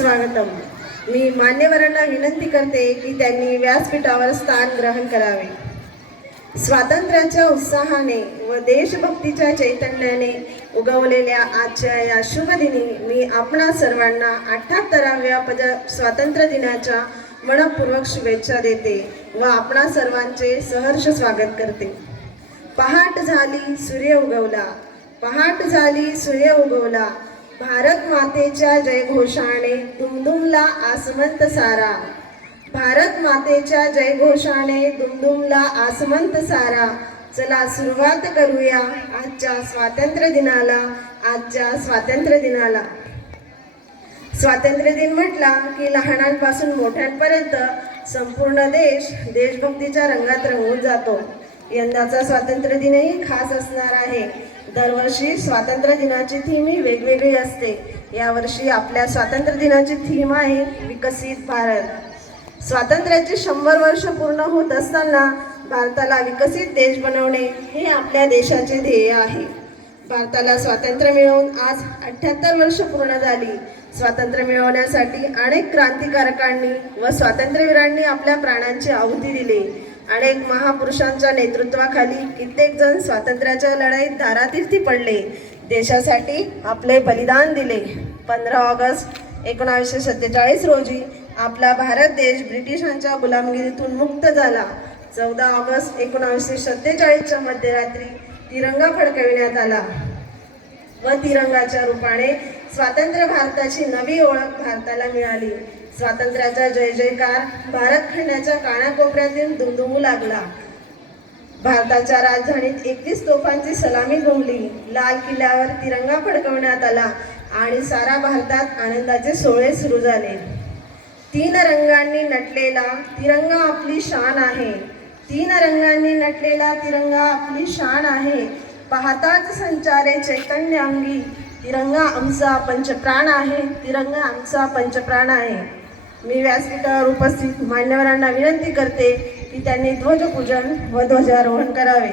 सुस्वागतम। मी मान्यवरांना विनंती करते की त्यांनी व्यासपीठावर स्थान ग्रहण करावे। स्वातंत्र्याच्या उत्साहाने व देशभक्तीच्या चैतन्याने उगवलेल्या आजच्या या शुभ दिनी मी आपणा सर्वांना 78व्या स्वातंत्र्य दिनाच्या मनपूर्वक शुभेच्छा देते व आपणा सर्वांचे सहर्ष स्वागत करते। पहाट झाली सूर्य उगवला, पहाट झाली सूर्य उगवला, भारत मातेच्या जयघोषाने दुमदुमला आसमंत सारा, भारत मातेच्या जयघोषाने दुमदुमला आसमंत सारा। चला सुरुवात करूया आजच्या स्वातंत्र्य दिनाला, आजच्या स्वातंत्र्य दिनाला। स्वातंत्र्य दिन म्हटला की लहानांपासून मोठ्यांपर्यंत संपूर्ण देश देशभक्तीच्या रंगात रंगून जातो। यंदाचा स्वातंत्र्य दिनही खास असणार आहे। दरवर्षी स्वातंत्र्य दिनाची थीम ही वेगवेगळी असते। यावर्षी आपल्या स्वातंत्र्य दिनाची थीम आहे विकसित भारत। स्वातंत्र्याची 100 वर्ष पूर्ण होत असताना भारताला विकसित देश बनवणे हे आपल्या देशाचे ध्येय आहे। भारताला स्वातंत्र्य मिळवून आज 78 वर्ष पूर्ण झाली। स्वातंत्र्य मिळवण्यासाठी अनेक क्रांतिकारकांनी व स्वातंत्र्यवीरांनी आपल्या प्राणांची आहुती दिली। अनेक महापुरुषांच्या नेतृत्वाखाली कित्येक जण स्वातंत्र्याच्या लढाईत धारातीर्थी पडले, देशासाठी आपले बलिदान दिले। 15 ऑगस्ट 1947 रोजी आपला भारत देश ब्रिटिशांच्या गुलामगिरीतून मुक्त झाला। 14 ऑगस्ट 1947च्या मध्यरात्री तिरंगा फडकविण्यात आला व तिरंगाच्या रूपाने स्वातंत्र्य भारताची नवी ओळख भारताला मिळाली। स्वातंत्र्याचा जय जयकार भारत खंडाच्या कानाकोपऱ्यातून दुमदुमू लागला। भारताच्या राजधानीत 31 तोफांची सलामी घुमली, लाल किल्ल्यावर तिरंगा फडकवण्यात आला आणि सारा भारतात आनंदाचे सोहळे सुरू झाले। 3 रंगांनी नटलेला तिरंगा आपली शान आहे, 3 रंगांनी नटलेला तिरंगा आपली शान आहे। पाहताच संचारे चैतन्य अंगी, तिरंगा आमचा पंचप्राण आहे, तिरंगा आमचा पंचप्राण आहे। मी व्यासपीठावर उपस्थित मान्यवरांना विनंती करते की त्यांनी ध्वजपूजन व ध्वजारोहण करावे।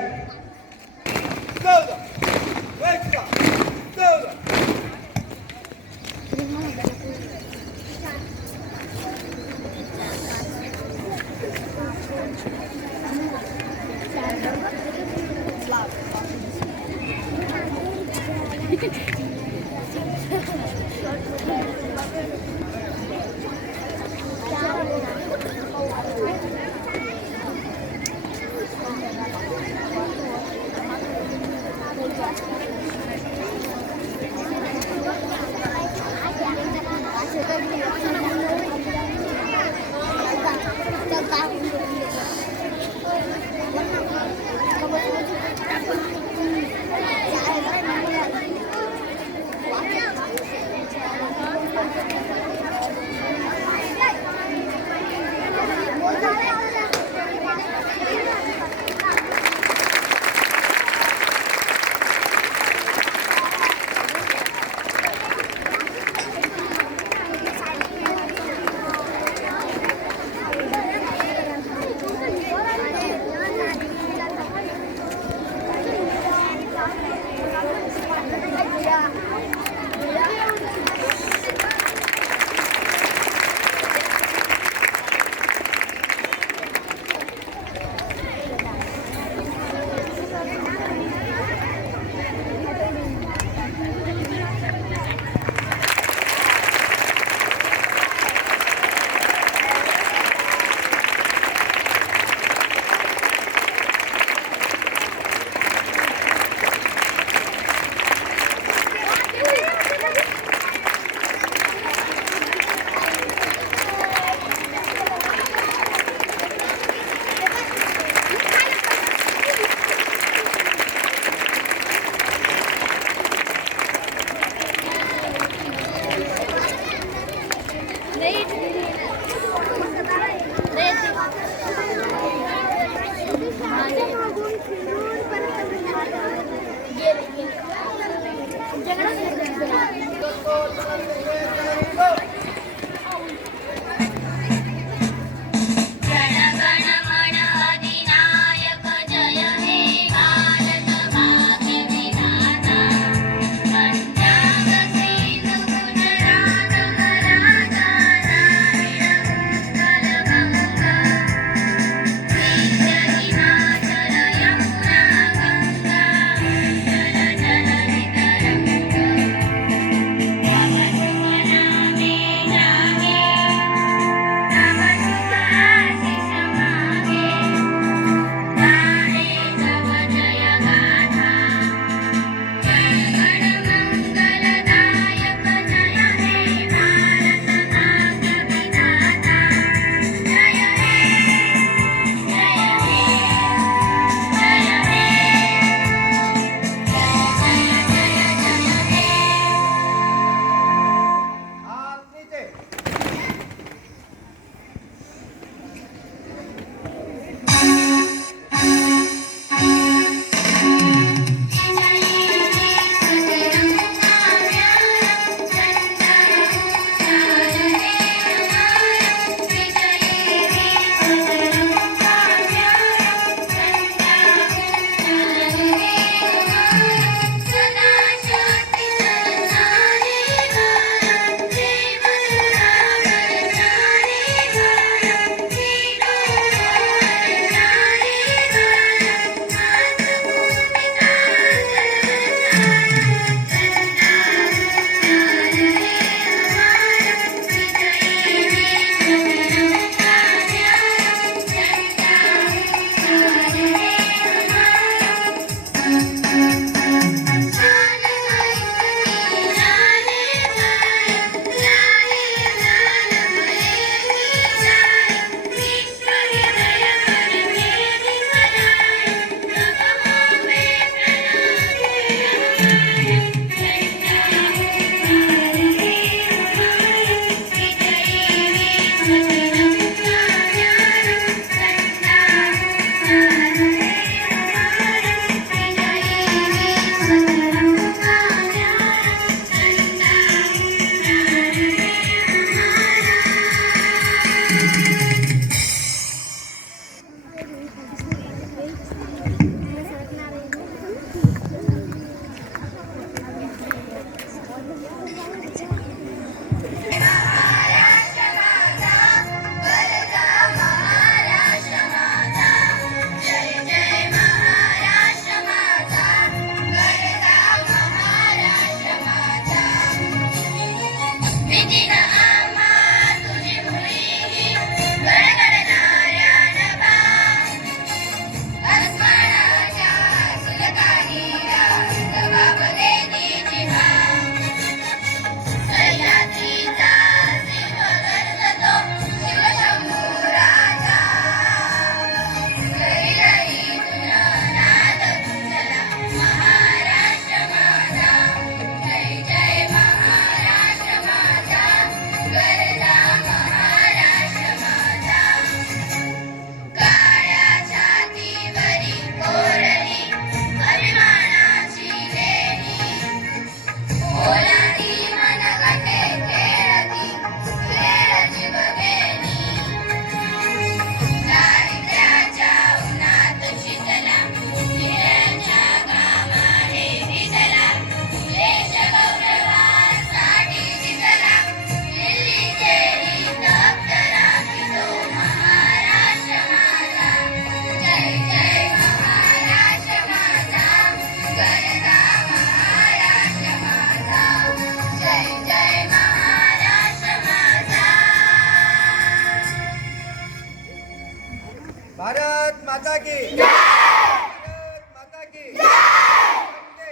की भारत माता की वंदे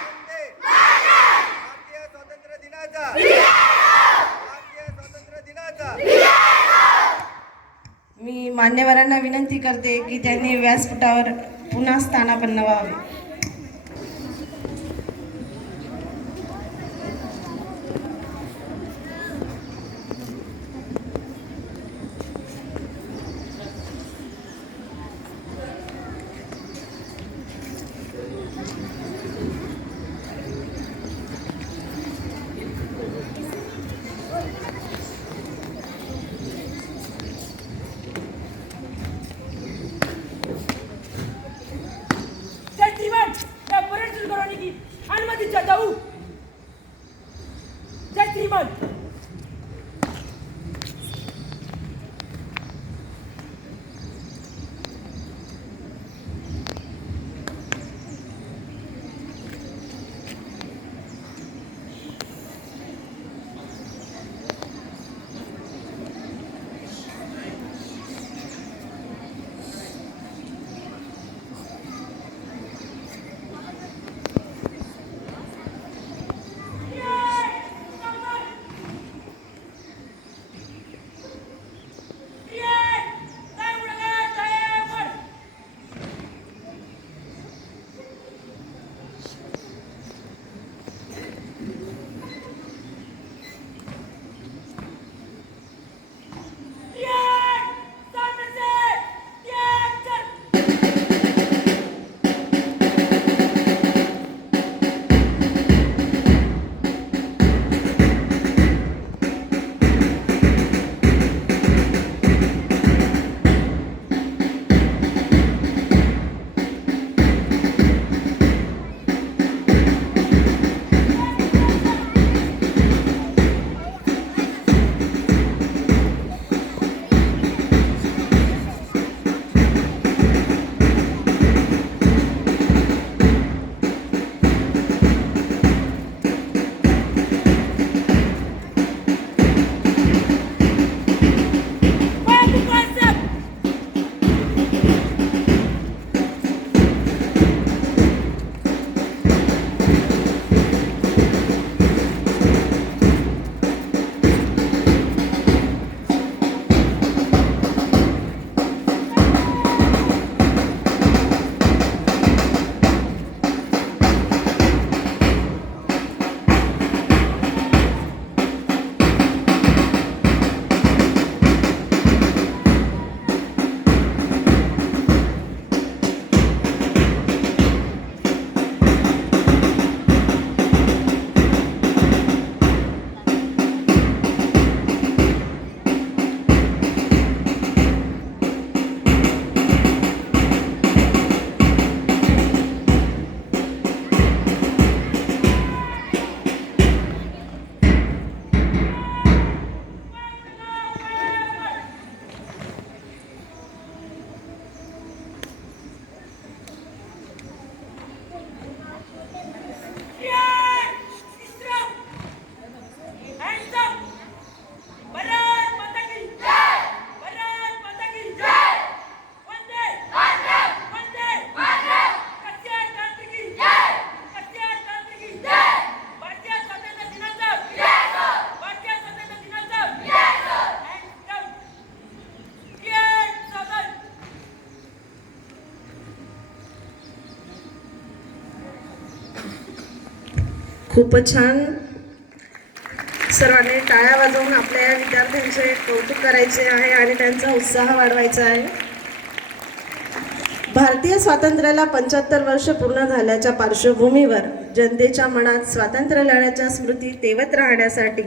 वंदे भारतीय स्वातंत्र्य दिनाचा मी मान्यवरांना विनंती करते की त्यांनी व्यासपीठावर पुन्हा स्थानापन्न व्हावे. जय श्रीमान या परेड शुरू करवाने की अनुमति चाहता हूँ. जय श्रीमान. खूपच छान. सर्वांनी टाळ्या वाजवून आपल्या या विद्यार्थ्यांचे कौतुक करायचे आहे आणि त्यांचा उत्साह वाढवायचा आहे. भारतीय स्वातंत्र्याला 75 वर्ष पूर्ण झाल्याच्या पार्श्वभूमीवर जनतेच्या मनात स्वातंत्र्य लढ्याच्या स्मृती तेवत राहण्यासाठी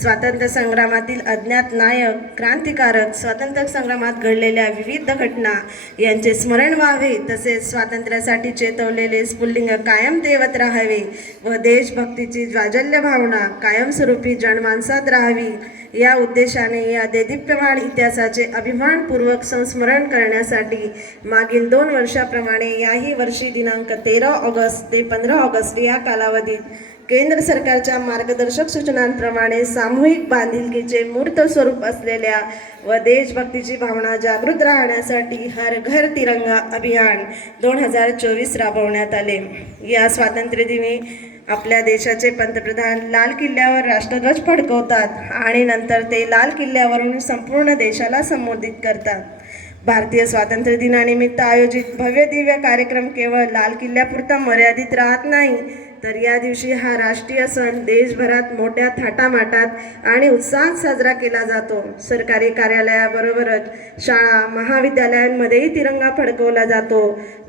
स्वातंत्र्य संग्रामातील अज्ञात नायक, क्रांतिकारक, स्वातंत्र्य संग्रामात घडलेल्या विविध घटना यांचे स्मरण व्हावे, तसेच स्वातंत्र्यासाठी चेतवलेले स्फुल्लिंग कायम तेवत राहावे व देशभक्तीची ज्वाजल्य भावना कायमस्वरूपी जनमानसात राहावी या उद्देशाने या देदीप्यमान इतिहासाचे अभिमानपूर्वक संस्मरण करण्यासाठी मागील 2 वर्षाप्रमाणे याही वर्षी दिनांक 13 ऑगस्ट ते 15 ऑगस्ट या कालावधीत केंद्र सरकारच्या मार्गदर्शक सूचनांप्रमाणे सामूहिक बांधिलकीचे मूर्त स्वरूप असलेल्या व देशभक्तीची भावना जागृत राहण्यासाठी हर घर तिरंगा अभियान 2024 राबवण्यात आले. या स्वातंत्र्यदिनी आपल्या देशाचे पंतप्रधान लाल किल्ल्यावर राष्ट्रध्वज फडकवतात आणि नंतर ते लाल किल्ल्यावरून संपूर्ण देशाला संबोधित करतात. भारतीय स्वातंत्र्य दिनानिमित्त आयोजित भव्य दिव्य कार्यक्रम केवळ लाल किल्ल्यापुरता मर्यादित राहत नाही, तर या दिवशी हा राष्ट्रीय सण देशभरात मोठ्या थाटामाटात आणि उत्साहात साजरा केला जातो. सरकारी कार्यालयाबरोबरच शाळा महाविद्यालयांमध्येही तिरंगा फडकवला जातो.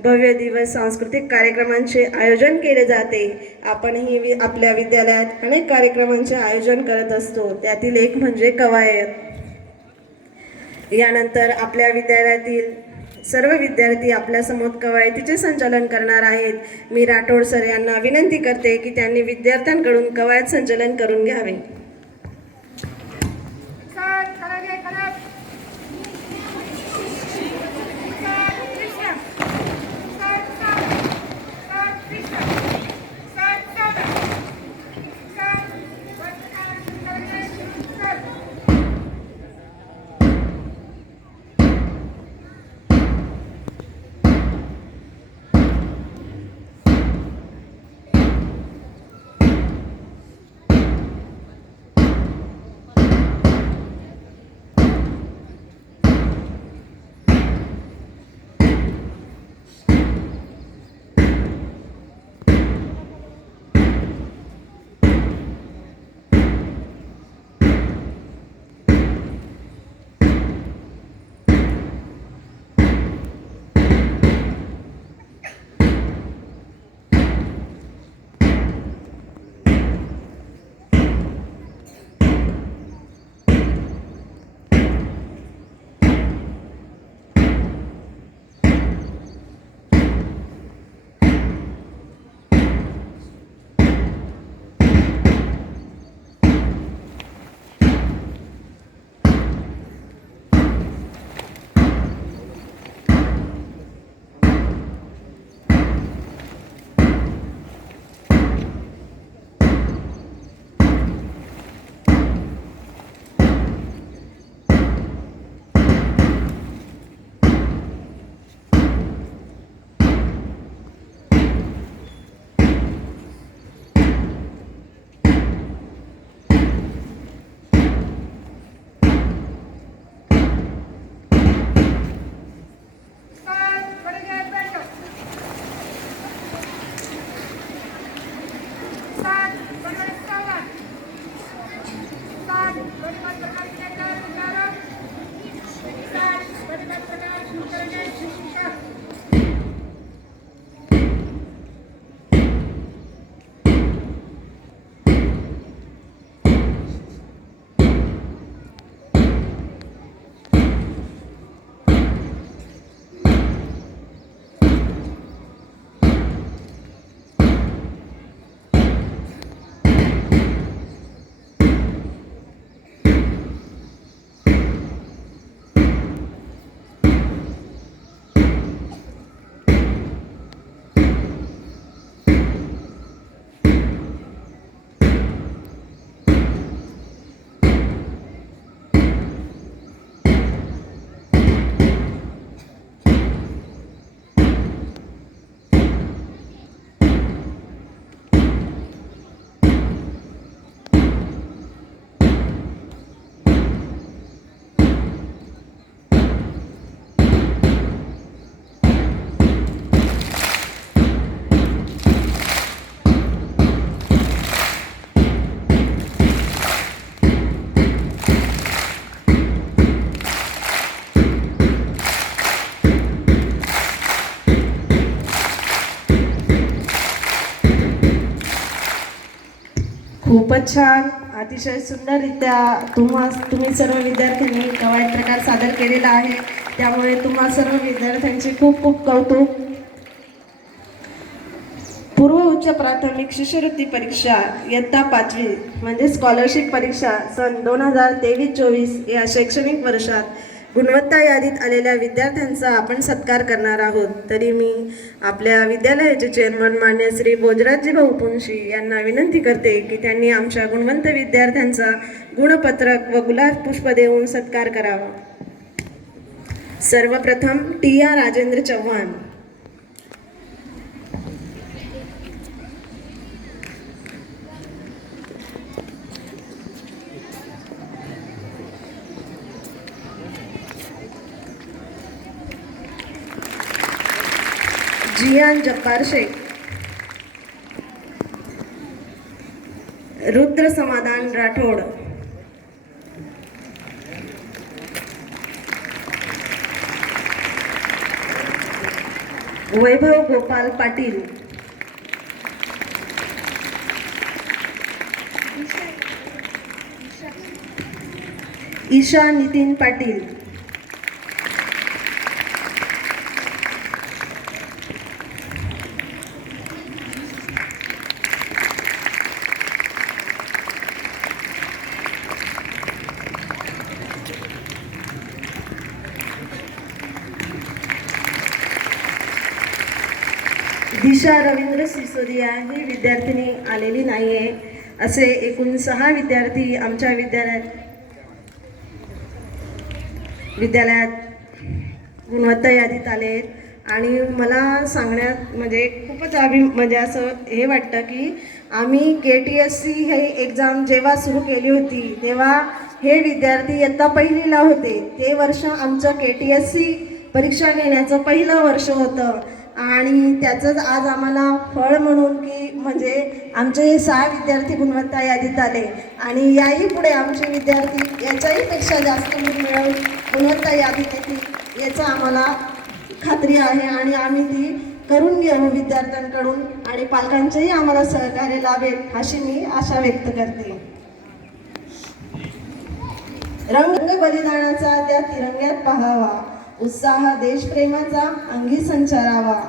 भव्य दिवस सांस्कृतिक कार्यक्रमांचे आयोजन केले जाते. आपणही आपल्या विद्यालयात अनेक कार्यक्रमांचे आयोजन करत असतो. त्यातील एक म्हणजे कवायत. यानंतर आपल्या विद्यालयातील सर्व विद्यार्थी आपल्यासमोर कवायतीचे संचालन करणार आहेत. मी राठोड सर यांना विनंती करते की त्यांनी विद्यार्थ्यांकडून कवायत संचालन करून घ्यावे. खूपच छान, अतिशय सुंदररित्या तुम्ही सर्व विद्यार्थ्यांनी कवायत प्रकार सादर केलेला आहे. त्यामुळे तुम्हा सर्व विद्यार्थ्यांचे खूप खूप कौतुक. पूर्व उच्च प्राथमिक शिष्यवृत्ती परीक्षा इयत्ता 5वी म्हणजे स्कॉलरशिप परीक्षा सन 2023-24 या शैक्षणिक वर्षात गुणवत्ता यादीत आलेल्या विद्यार्थ्यांचा आपण सत्कार करणार आहोत. तरी मी आपल्या विद्यालयाचे चेअरमन मान्य श्री भोजराजजी भाऊ पुंशी यांना विनंती करते की त्यांनी आमच्या गुणवंत विद्यार्थ्यांचा गुणपत्रक व गुलाब पुष्प देऊन सत्कार करावा. सर्वप्रथम टी.आर. राजेंद्र चव्हाण. जियान जब्बार शेख. रुद्र समाधान राठोड. वैभव गोपाल पाटील. ईशा नितीन पाटील. दिशा रवींद्र सिसोदिया ही विद्यार्थिनी आलेली नाही आहे. असे एकूण 6 विद्यार्थी आमच्या विद्यालयात गुणवत्ता यादीत आले आहेत आणि मला सांगण्यात म्हणजे खूपच म्हणजे असं हे वाटतं की आम्ही KTSC हे एक्झाम जेव्हा सुरू केली होती तेव्हा हे विद्यार्थी इयत्ता पहिलीला होते. ते वर्ष आमचं KTSC परीक्षा घेण्याचं पहिलं वर्ष होतं आणि त्याचंच आज आम्हाला फळ म्हणून की म्हणजे आमचे 6 विद्यार्थी गुणवत्ता यादीत आले आणि याही पुढे आमचे विद्यार्थी याच्याही पेक्षा जास्त गुण मिळवून गुणवत्ता यादीत येतील याचं आम्हाला खात्री आहे आणि आम्ही ती करून घेऊ विद्यार्थ्यांकडून आणि पालकांचेही आम्हाला सहकार्य लाभेल अशी मी आशा व्यक्त करते. रंग बलिदानाचा त्या तिरंग्यात पाहावा, उत्साह देशप्रेमाचा अंगी संचारावा,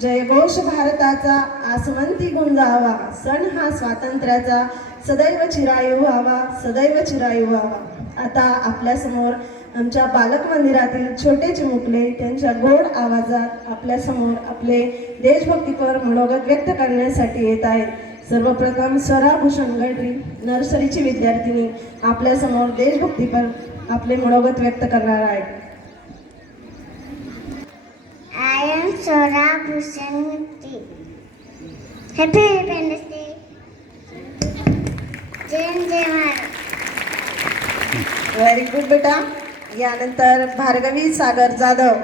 जयघोष भारताचा आसमंती गुंजावा, सण हा स्वातंत्र्याचा सदैव चिरायू व्हावा, सदैव चिरायू व्हावा. आता आपल्यासमोर आमच्या बालक मंदिरातील छोटे चिमुकले त्यांच्या गोड आवाजात आपल्यासमोर आपले देशभक्तीपर मनोगत व्यक्त करण्यासाठी येत आहेत. सर्वप्रथम स्वरा भूषण गडरी नर्सरीची विद्यार्थिनी आपल्यासमोर देशभक्तीपर आपले मनोगत व्यक्त करणार आहेत. I am Sora Bhushan. Happy Independence Day. Jai Bharat. Very good बेटा. यानंतर भार्गवी सागर जाधव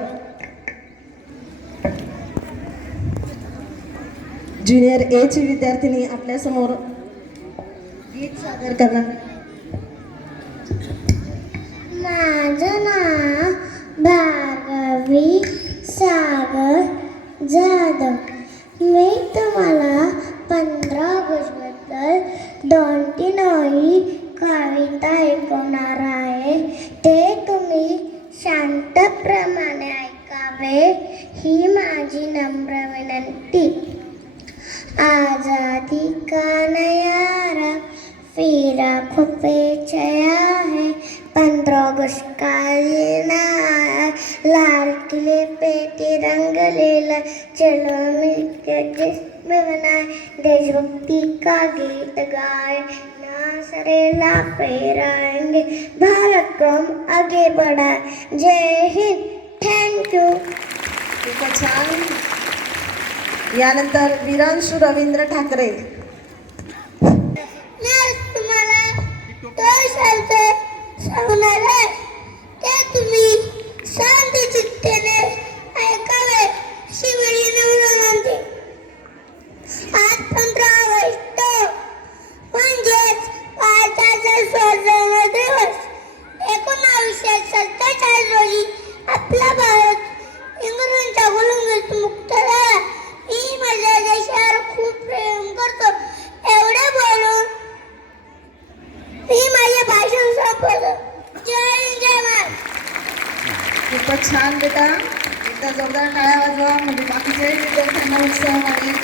ज्युनियर ए ची विद्यार्थिनी आपल्यासमोर गीत सादर करणार. माझं नाव भार्गवी सागर जाधव. मी तुम्हाला 15 ऑगस्टबद्दल 2-3 ओळी कविता ऐकवणार आहे. ते तुम्ही शांतप्रमाणे ऐकावे ही माझी नम्र विनंती. आजादी का नया रंग फिरा खुपे छाया है, 15 अगस्त का दिन आया, लाल किले पे तिरंगा लेला, चलो मिलकर जिस्म बनाए, देशभक्ति का गीत गाए, नासरेला फहराएंगे, भारत को हम आगे बढ़ाए. जय हिंद. Thank you. खूपच छान. यानंतर वीरांशू रवींद्र ठाकरे. तुम्हाला तो शब्द सांगणार आहे ते तुम्ही शांत चित्ताने ऐकावे अशी माझी नम्र विनंती. आज 15 ऑगस्ट म्हणजेच भारताचा स्वातंत्र्य दिवस. 1947 रोजी आपला भारत इंग्रजांच्या गुलामीतून मुक्त झाला. मी माझ्या देशावर खूप प्रेम करतो. एवढे बोलून मी माझे भाषण संपवतो. जय हिंद. जय भारत. खूपच छान बेटा. एकदा जोरदार टाळ्या वाजवा म्हणजे बाकीचे विद्यार्थ्यांना उत्साह वाढेल.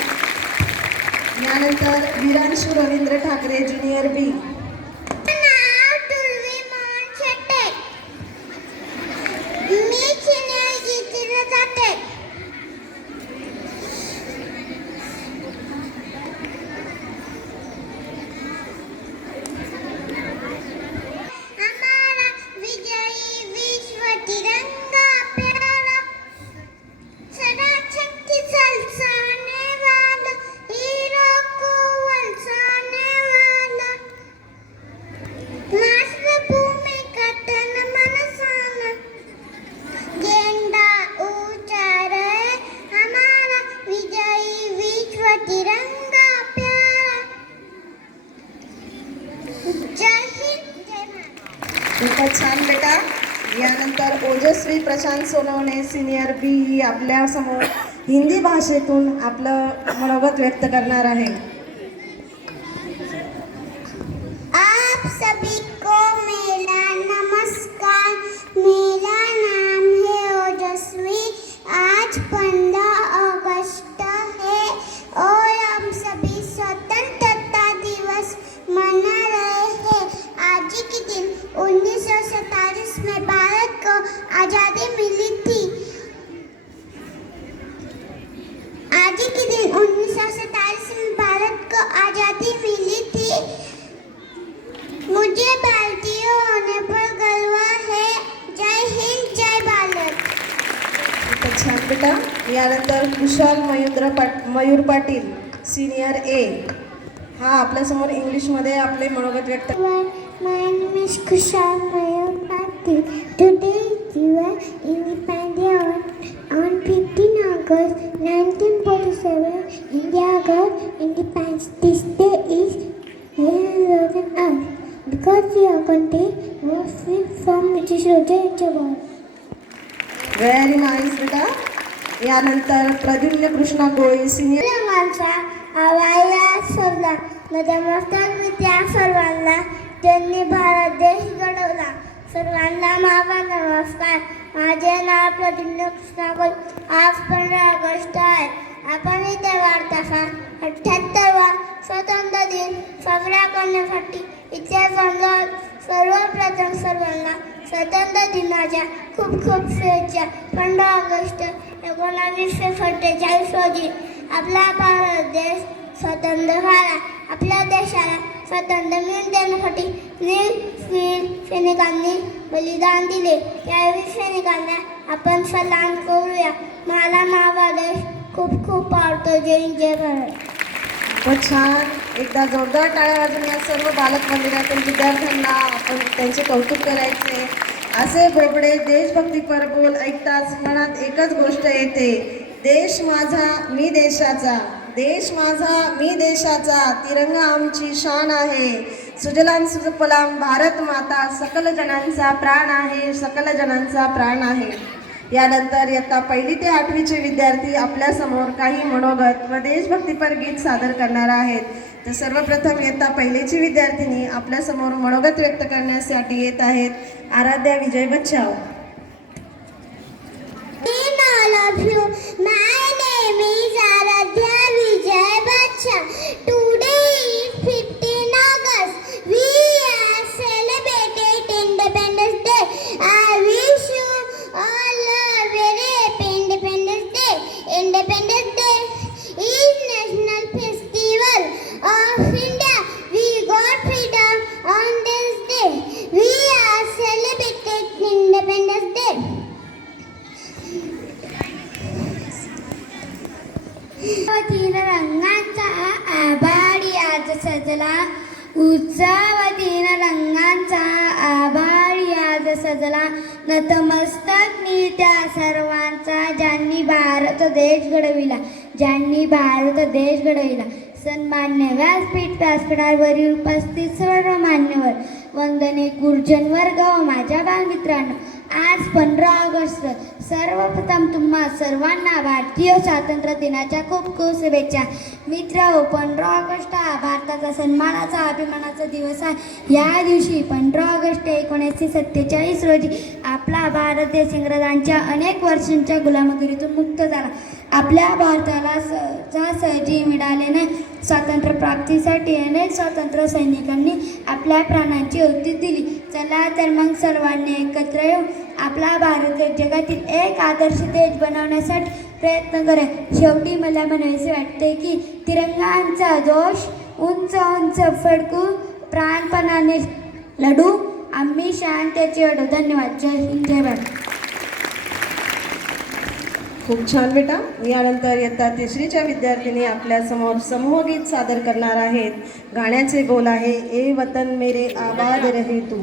यानंतर वीरांशू रवींद्र ठाकरे ज्युनियर बी. नाव तुलवी मोहन शेट्टे. खूपच छान बेटा. यानंतर ओजस्वी प्रशांत सोनवणे सिनियर बी ही आपल्यासमोर हिंदी भाषेतून आपलं मनोगत व्यक्त करणार आहे. आप सभी को मेरा नमस्कार. मेरा नाम है ओजस्वी. आज 15 अगस्त है और हम सभी स्वतंत्रता दिवस मना रहे हैं. आज के दिन 1947 में भारत को आज़ादी मिली थी. आज के दिन 1947 में भारत को आज़ादी मिली थी. मुझे भारतीय होने पर गर्व है. जय हिंद, जय भारत. खूपच छान बेटा. यानंतर कुशाल मयूर पाटील सिनियर ए हा आपल्यासमोर इंग्लिशमध्ये आपले मनोगत व्यक्त. My name is Kushal Mayur Patil. Today is your independence. On 15 August 1947, India got independence. This day is held on us because your country was free from British rule in the world. Very nice बेटा. यानंतर प्रद्युम्न कृष्णा गोळी senior. तेलंगाचा आवाया सोडला. नतमस्तक मी त्या सर्वांना ज्यांनी भारत देश घडवला. सर्वांना माझा नमस्कार. माझे नाव प्रद्युम्न कृष्णा गोळी. आज 15 ऑगस्ट आहे. आपण इथे वाढतासा 78वा स्वातंत्र्य दिन साजरा करण्यासाठी इथे जमलो. सर्वप्रथम सर्वांना स्वातंत्र्य दिनाच्या खूप खूप शुभेच्छा. 15 ऑगस्ट 1947 रोजी आपला भारत देश स्वतंत्र झाला. आपल्या देशाला स्वातंत्र्य मिळवून देण्यासाठी वीर सैनिकांनी बलिदान दिले. या वीर सैनिकांना आपण सलाम करूया. मला माझा देश खूप खूप आवडतो. जय हिंद, जय भारत. खूपच छान. एकदा जोरदार टाळ्या वाजून या सर्व बालक मंदिरातील विद्यार्थ्यांना आपण त्यांचे कौतुक करायचे. असे बोबडे देशभक्तीपर बोल ऐकताच मनात एकच गोष्ट येते. देश माझा मी देशाचा. देश माझा मी देशाचा. तिरंगा आमची शान आहे. सुजलाम सुफलाम भारत माता. सकल जनांचा प्राण आहे. सकल जनांचा प्राण आहे. यानंतर इयत्ता 1ली ते 8वीचे विद्यार्थी आपल्यासमोर काही मनोगत व देशभक्तीपर गीत सादर करणार आहेत. तर सर्वप्रथम इयत्ता 1लीची विद्यार्थिनी आपल्यासमोर मनोगत व्यक्त करण्यासाठी येत आहेत. आराध्या विजय बच्चाव. In all of you, my name is Aradhya Vijay Bachchan. Today is 15 August. We are celebrated Independence Day. I wish you all a very happy Independence Day. Independence Day is national festival of India. We got freedom on this day. We are celebrated Independence Day. तीन रंगांचा आभाळ आज सजला. उत्सव तीन रंगांचा आभाळ आज सजला. नतमस्तक मी त्या सर्वांचा ज्यांनी भारत देश घडविला. ज्यांनी भारत देश घडविला. सन्मान्य व्यासपीठावरील उपस्थित सर्व मान्यवर, वंदने गुरुजन वर्ग व माझ्या बालमित्रांनो, आज 15 ऑगस्ट. सर्वप्रथम तुम्हा सर्वांना भारतीय स्वातंत्र्य दिनाच्या खूप खूप शुभेच्छा. मित्र, 15 ऑगस्ट हा भारताचा सन्मानाचा अभिमानाचा दिवस आहे. या दिवशी 15 ऑगस्ट 1947 रोजी आपला भारत देश इंग्रजांच्या अनेक वर्षांच्या गुलामगिरीतून मुक्त झाला. आपल्या भारताला सहजी मिळाले नाही. स्वातंत्र्य प्राप्तीसाठी अनेक स्वातंत्र्य सैनिकांनी आपल्या प्राणांची आहुती दिली. चला तर मग सर्वांनी एकत्र येऊन आपला भारत देश जगातील एक आदर्श देश बनवण्यासाठी प्रयत्न करा. शेवटी मला म्हणायचे वाटते की तिरंगांचा दोष उंच उंच फडकू, प्राणपणाने लढू, आम्ही शांततेची अडू. धन्यवाद. जय हिंद, जय भारत. खूप छान बेटा. यानंतर इयत्ता 3रीच्या विद्यार्थिनी आपल्यासमोर समूहगीत सादर करणार आहेत. गाण्याचे बोल आहे ए वतन मेरे आबाद रहे तू.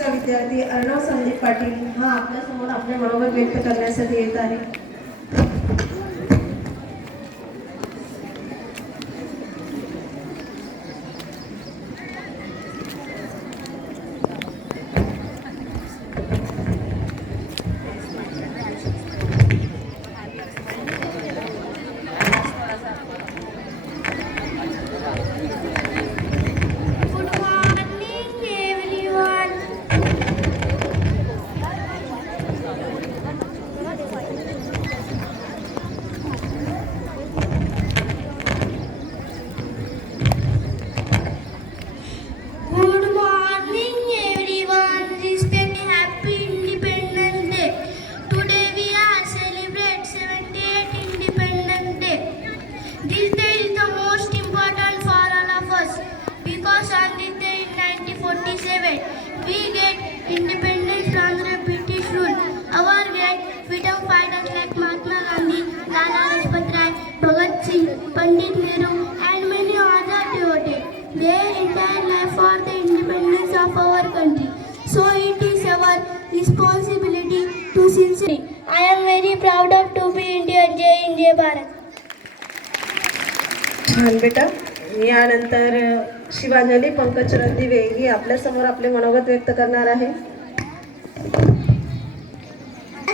चौथीचा विद्यार्थी अर्णव संदीप पाटील हा आपल्यासमोर आपले मनोगत व्यक्त करण्यासाठी येत आहे. Good morning, everyone. Good morning, everyone. Respect Happy Independence Day. Today we are celebrate 78th Independence Day. This day is the most important for all of us because on this day in 1947 we get independence from the British rule. Our great freedom fighters like Mahatma Gandhi, Lala Lajpat Rai, Bhagat Singh, Pandit Nehru and many others devoted their entire life for the independence of our country. So it is our responsibility to sincerely. I am very proud of to be Indian. Jai Hind, Jai Bharat. छान बेटा. यानंतर शिवांजली पंकज रणदिवे ही आपल्यासमोर आपले मनोगत व्यक्त करणार आहे.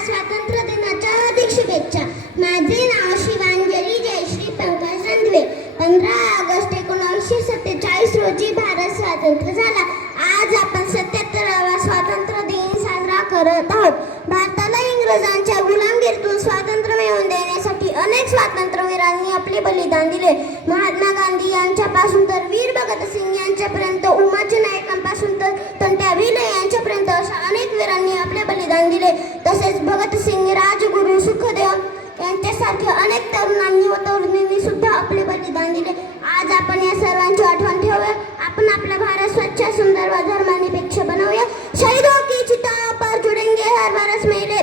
स्वातंत्र्य दिनाच्या हार्दिक शुभेच्छा. माझे नाव शिवांजली जयश्री पंकज रणदिवे. 15 ऑगस्ट 1947 रोजी भारत स्वातंत्र्य झाला. आज आपण 77वा स्वातंत्र्य दिन साजरा करत आहोत. भारताला इंग्रजांच्या गुलामगिरीतून स्वातंत्र्य मिळवून देण्यासाठी अनेक स्वातंत्र्यवीरांनी आपले बलिदान दिले. महात्मा गांधी यांच्यापासून तर वीर भगतसिंग यांच्यापर्यंत, उमाजी नायकांपासून तर तंट्या भिले यांच्यापर्यंत अशा अनेक वीरांनी आपले बलिदान दिले. तसेच भगतसिंग, राजगुरू, सुखदेव यांच्यासारख्या अनेक तरुणांनी व तरुणींनी सुद्धा आपले बलिदान दिले. आज आपण या सर्वांची आठवण ठेवूया. आपण आपला भारत स्वच्छ, सुंदर व धर्मानिरपेक्ष बनवूया. शहीदों की चिता पर जुड़ेंगे हर बरस मेले.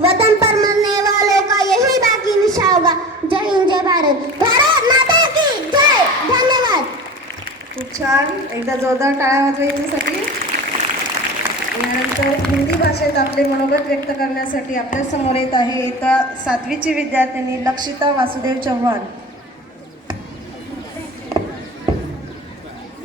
वतन पर मरने वालों का यही बाकी निशा होगा. जय हिंद, जय भारत. भारत माता की जय. धन्यवाद. खूप छान. एकदा जोरदार टाळ्या वाजवा याच्यासाठी. यानंतर हिंदी भाषेत आपले मनोगत व्यक्त करण्यासाठी आपल्या समोर येत आहे इयत्ता 7वीची विद्यार्थिनी लक्षिता वासुदेव चव्हाण.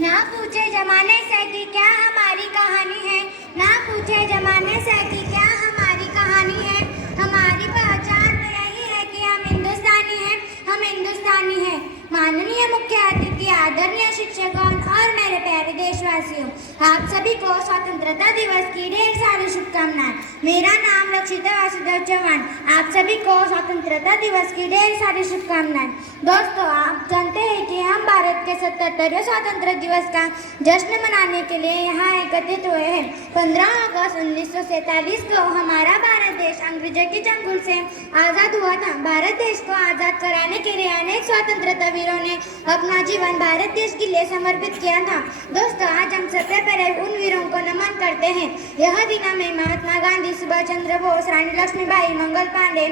ना पूछे जमाने से कि क्या हमारी कहानी है. ना पूछे जमाने से कि क्या हमारी कहानी है. हमारी पहचान तो यही है कि हम हिंदुस्तानी हैं. हम हिंदुस्तानी हैं. माननीय मुख्य अतिथि, आदरणीय शिक्षकों और मेरे प्यारे देशवासियों, आप सभी को स्वतंत्रता दिवस की ढेर सारी शुभकामनाएं. मेरा नाम लक्षिता वासुदेव चौहान. आप सभी को स्वतंत्रता दिवस की ढेर सारी शुभकामनाएं. दोस्तों, आप जानते हैं कि हम भारत के 77वें स्वतंत्रता दिवस का जश्न मनाने के लिए यहाँ एकत्रित हुए हैं. 15 अगस्त 1947 को हमारा भारत देश अंग्रेजों के चंगुल से आज़ाद हुआ था. भारत देश को आज़ाद कराने के लिए अनेक स्वतंत्रता वीरों ने अपना जीवन भारत देश के लिए समर्पित किया था. दोस्तों, आज हम सबसे पहले उन वीरों को नमन करते हैं. यह दिन हमें महात्मा गांधी, सुभाष चंद्र बोस, रानी लक्ष्मीबाई, मंगल पांडे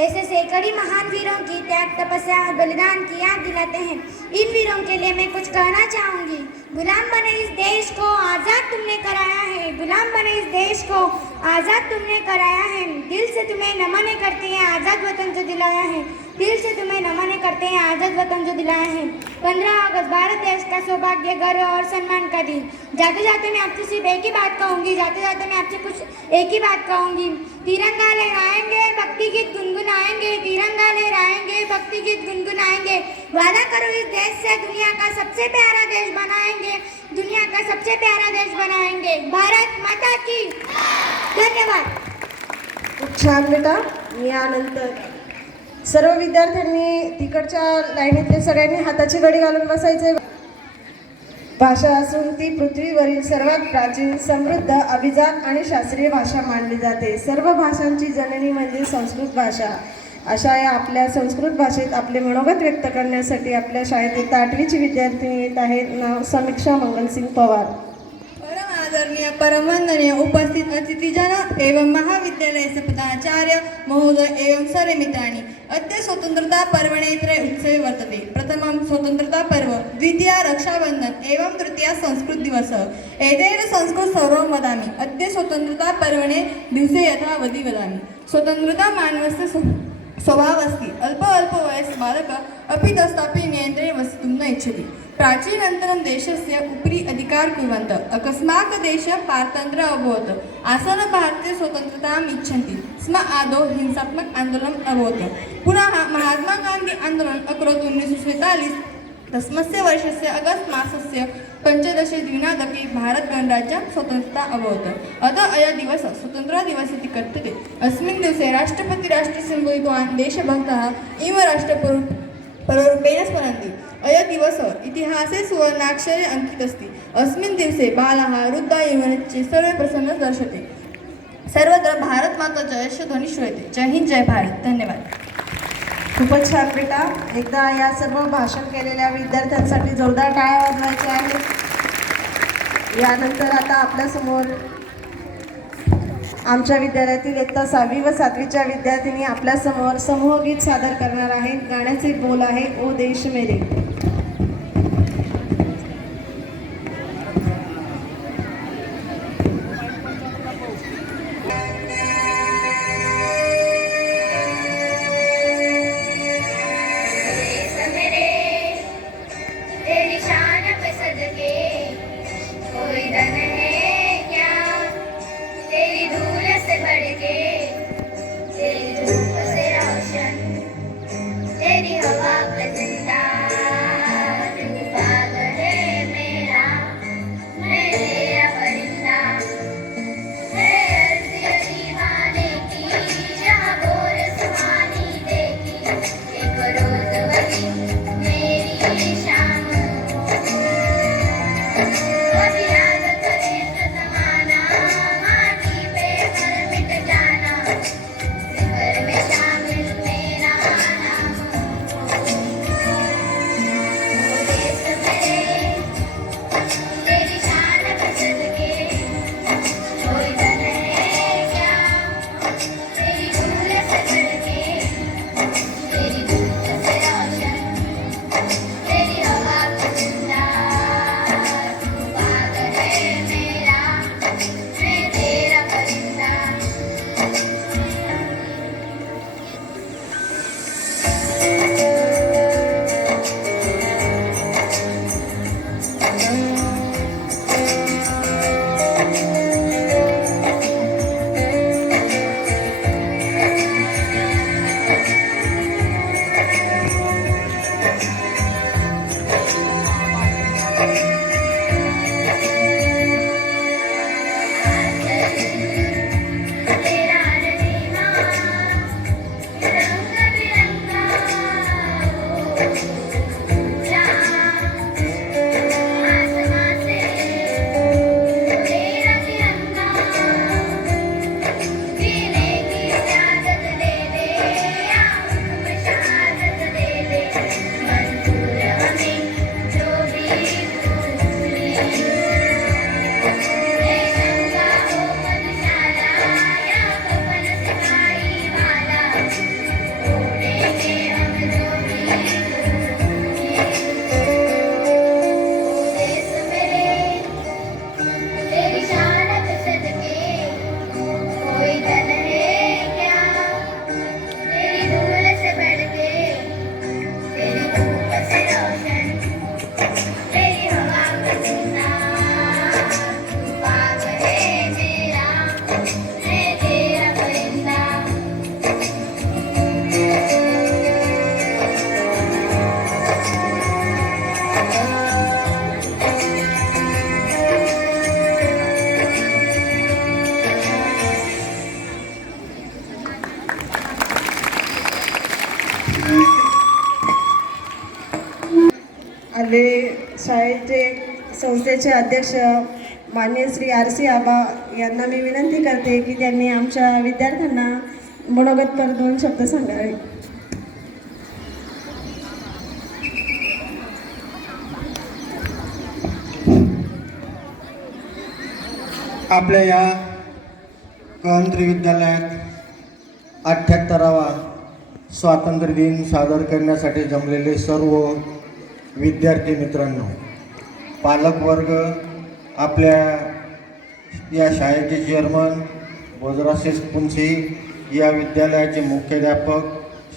ऐसे सैकड़ों महान वीरों की त्याग, तपस्या और बलिदान की याद दिलाते हैं. इन वीरों के लिए मैं कुछ कहना चाहूंगी. गुलाम बने इस देश को आज़ाद तुमने कराया है. गुलाम बने इस देश को आज़ाद तुमने कराया है. दिल से तुम्हें नमन करते हैं, आज़ाद वतन जो दिलाया है. दिल से तुम्हें नमन करते हैं, आज़ाद वतन जो दिलाया है. 15 अगस्त भारत देश का सौभाग्य, गर्व और सम्मान का दिन. जाते जाते मैं आपसे सिर्फ एक ही बात कहूँगी. जाते जाते मैं आपसे कुछ एक ही बात कहूँगी. तिरंगा लहराएंगे, भक्ति गीत गुनगुनाएंगे. तिरंगा लहराएंगे, भक्ति गीत गुनगुनाएंगे. वादा करो इस देश से दुनिया का सबसे प्यारा देश बनाएंगे. दुनिया का सबसे प्यारा देश बनाएंगे. भारत माता की धन्यवाद. खूप छान बेटा. यानंतर सर्व विद्यार्थ्यांनी तिकडच्या लाईनीतले सगळ्यांनी हाताची घडी घालून बसायचे. भाषा असून ती पृथ्वीवरील सर्वात प्राचीन, समृद्ध, अभिजात आणि शास्त्रीय भाषा मानली जाते. सर्व भाषांची जननी म्हणजे संस्कृत भाषा. अशा या आपल्या संस्कृत भाषेत आपले मनोगत व्यक्त करण्यासाठी आपल्या शाळेत इयत्ता 8वीची विद्यार्थिनी येत आहेत. नाव समीक्षा मंगलसिंग पवार. मॅडम, आदरणीय परम वंदनीय उपस्थित अतिथिजन एवं महाविद्यालय प्रधानाचार्य महोदय एवं सर्वे मित्राणि अद्य स्वतन्त्रता पर्वणे त्रय उत्सवे वर्तते। प्रथमं स्वतन्त्रता पर्व, द्वितीया रक्षाबन्धन एवं तृतीया संस्कृत दिवस। एतेन संस्कृत सर्वं वदामि। अद्य स्वतन्त्रता पर्वणे दिवसे यथावधि वदामि। स्वतन्त्रता मानवस्य स्वभावस्ति। अल्प वयस् बालकः अपि तस्थापि नियन्त्रे वसितुं न इच्छति। प्राचीनन्तरं देशस्य उपरि अधिकारं कुर्वन्तः अकस्मात् देशः पारतन्त्रः अभवत्। आसन् भारते स्वतन्त्रताम् इच्छन्ति स्म आदौ हिंसात्मक आन्दोलनम् अभवत्। पुनः महात्मा गान्धी आन्दोलनम् अकरोत् 1947 तस्मस्य वर्षस्य अगस्ट् मासस्य 15 दिनाङ्के भारतगणराज्यं स्वतन्त्रता अभवत्। अतः अयं दिवसः स्वतन्त्रदिवसः इति कथ्यते। अस्मिन् दिवसे राष्ट्रपतिः राष्ट्रे सम्बोधितवान् देशभक्ताः इव राष्ट्रपर्वरूपेण स्मरन्ति। अयं दिवसः इतिहासे सुवर्णाक्षरे अंकितः अस्ति। अस्मिन् दिवसे बालाः वृद्धाः यौवनश्च सर्वे प्रसन्नं दर्शते। सर्वत्र भारत माता जयस्य ध्वनी श्रूयते। जय हिंद, जय भारत। धन्यवाद। खूपच छान बेटा। एकदा या सर्व भाषण केलेल्या विद्यार्थ्यांसाठी जोरदार टाळ्या वाजवायच्या आहेत। यानंतर आता आपल्यासमोर आमच्या विद्यालयातील इयत्ता 6वी व 7वीच्या विद्यार्थिनी आपल्यासमोर समूहगीत सादर करणार आहेत। गाण्याचे बोल आहे ओ देश मेरे। तेरी शान पे सदके कोई धन है क्या, तेरी धूल से बढ़के, तेरी धूप से रोशन, तेरी हवा का जिंदा तू पागल है मेरा, मैं तेरा परिंदा। है अर्ज़ दीवाने की जहाँ बोल सुहानी देखी, एक रोज वही मेरी शाम। कभी याद करे तो ज़माना, माटी पे मर मिट जाना, जिगर में शामिल मेरा नाम। ओ देश मेरे, तेरी शान पे सदके, कोई धन है क्या, तेरी धूल से बढ़के, तेरी धूप से रोशन, तेरी हवा का जिंदा तू पागल है मेरा, मैं तेरा परिंदा। तेरा नगीना रंग बिरंगा आसमां से तेरा तिरंगा, जीने की इजाजत दे दे, आँख में शहादत दे दे, मंजूर हमें जो भी भूली। गंगा हो मधुशाला या कफन से खाई माला, ढूंढेंगे हम जो भी भूली। ओ देश मेरे, तेरी शान पे सदके, कोई धन है क्या, तेरी धूल से बढ़के, तेरी धूप से रोशन, तेरी हवा का जिंदा तू पागल है मेरा, मैं तेरा परिंदा। आले शाळेचे संस्थेचे अध्यक्ष माननीय श्री RC आबा यांना मी विनंती करते की त्यांनी आमच्या विद्यार्थ्यांना मनोगतपर 2 शब्द सांगावे। आपल्या या कहंत्री विद्यालयात 78वा स्वातंत्र्य दिन सादर करण्यासाठी जमलेले सर्व विद्यार्थी मित्रांनो, पालकवर्ग, आपल्या या शाळेचे चेअरमन बोजराशिष पुंसी, या विद्यालयाचे मुख्याध्यापक,